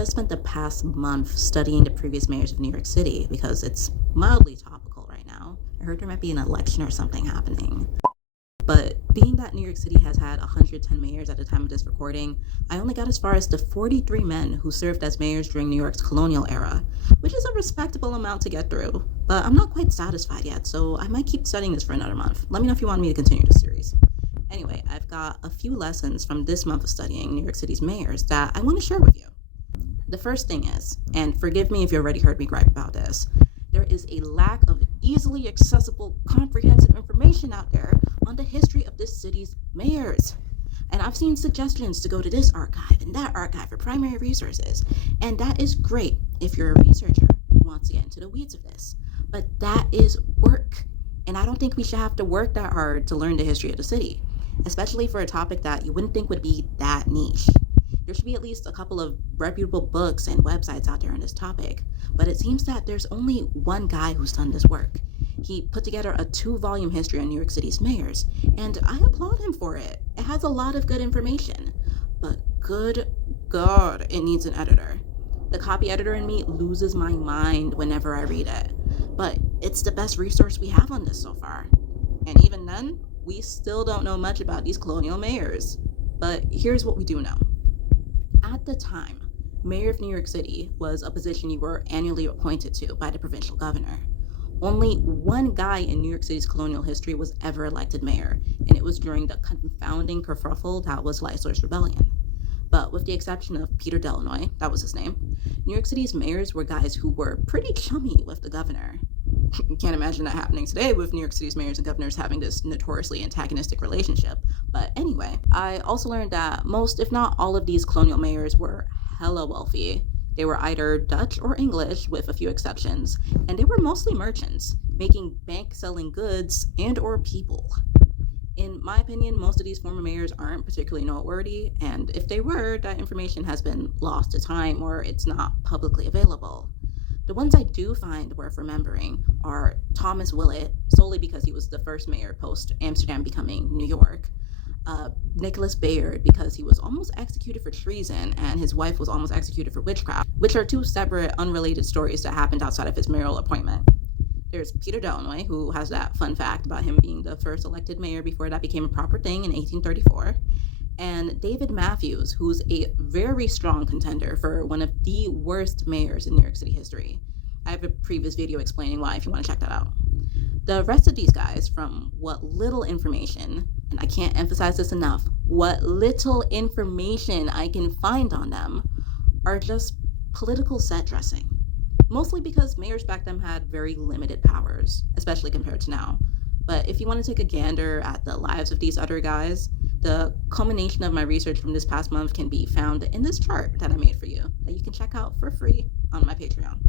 just spent the past month studying the previous mayors of New York City because it's mildly topical right now. I heard there might be an election or something happening. But being that New York City has had 110 mayors at the time of this recording, I only got as far as the 43 men who served as mayors during New York's colonial era, which is a respectable amount to get through. But I'm not quite satisfied yet, so I might keep studying this for another month. Let me know if you want me to continue the series. Anyway, I've got a few lessons from this month of studying New York City's mayors that I want to share with you. The first thing is, and forgive me if you already heard me gripe about this, there is a lack of easily accessible, comprehensive information out there on the history of this city's mayors. And I've seen suggestions to go to this archive and that archive for primary resources, and that is great if you're a researcher who wants to get into the weeds of this. But that is work, and I don't think we should have to work that hard to learn the history of the city, especially for a topic that you wouldn't think would be that niche. There should be at least a couple of reputable books and websites out there on this topic, but it seems that there's only one guy who's done this work. He put together a 2-volume history on New York City's mayors, and I applaud him for it. It has a lot of good information, but good God, it needs an editor. The copy editor in me loses my mind whenever I read it, but it's the best resource we have on this so far. And even then, we still don't know much about these colonial mayors. But here's what we do know. At the time, Mayor of New York City was a position you were annually appointed to by the provincial governor. Only one guy in New York City's colonial history was ever elected mayor, and it was during the confounding kerfuffle that was Leisler's Rebellion. But with the exception of Peter Delanoy, that was his name, New York City's mayors were guys who were pretty chummy with the governor. Can't imagine that happening today with New York City's mayors and governors having this notoriously antagonistic relationship. But anyway, I also learned that most, if not all of these colonial mayors were hella wealthy. They were either Dutch or English, with a few exceptions, and they were mostly merchants, making bank selling goods and or people. In my opinion, most of these former mayors aren't particularly noteworthy, and if they were, that information has been lost to time or it's not publicly available. The ones I do find worth remembering are Thomas Willett, solely because he was the first mayor post Amsterdam becoming New York, Nicholas Bayard, because he was almost executed for treason and his wife was almost executed for witchcraft, which are two separate, unrelated stories that happened outside of his mayoral appointment. There's Peter Delanoy, who has that fun fact about him being the first elected mayor before that became a proper thing in 1834. And David Matthews, who's a very strong contender for one of the worst mayors in New York City history. I have a previous video explaining why if you want to check that out. The rest of these guys, from what little information, and I can't emphasize this enough, what little information I can find on them, are just political set dressing. Mostly because mayors back then had very limited powers, especially compared to now. But if you want to take a gander at the lives of these other guys, the culmination of my research from this past month can be found in this chart that I made for you, that you can check out for free on my Patreon.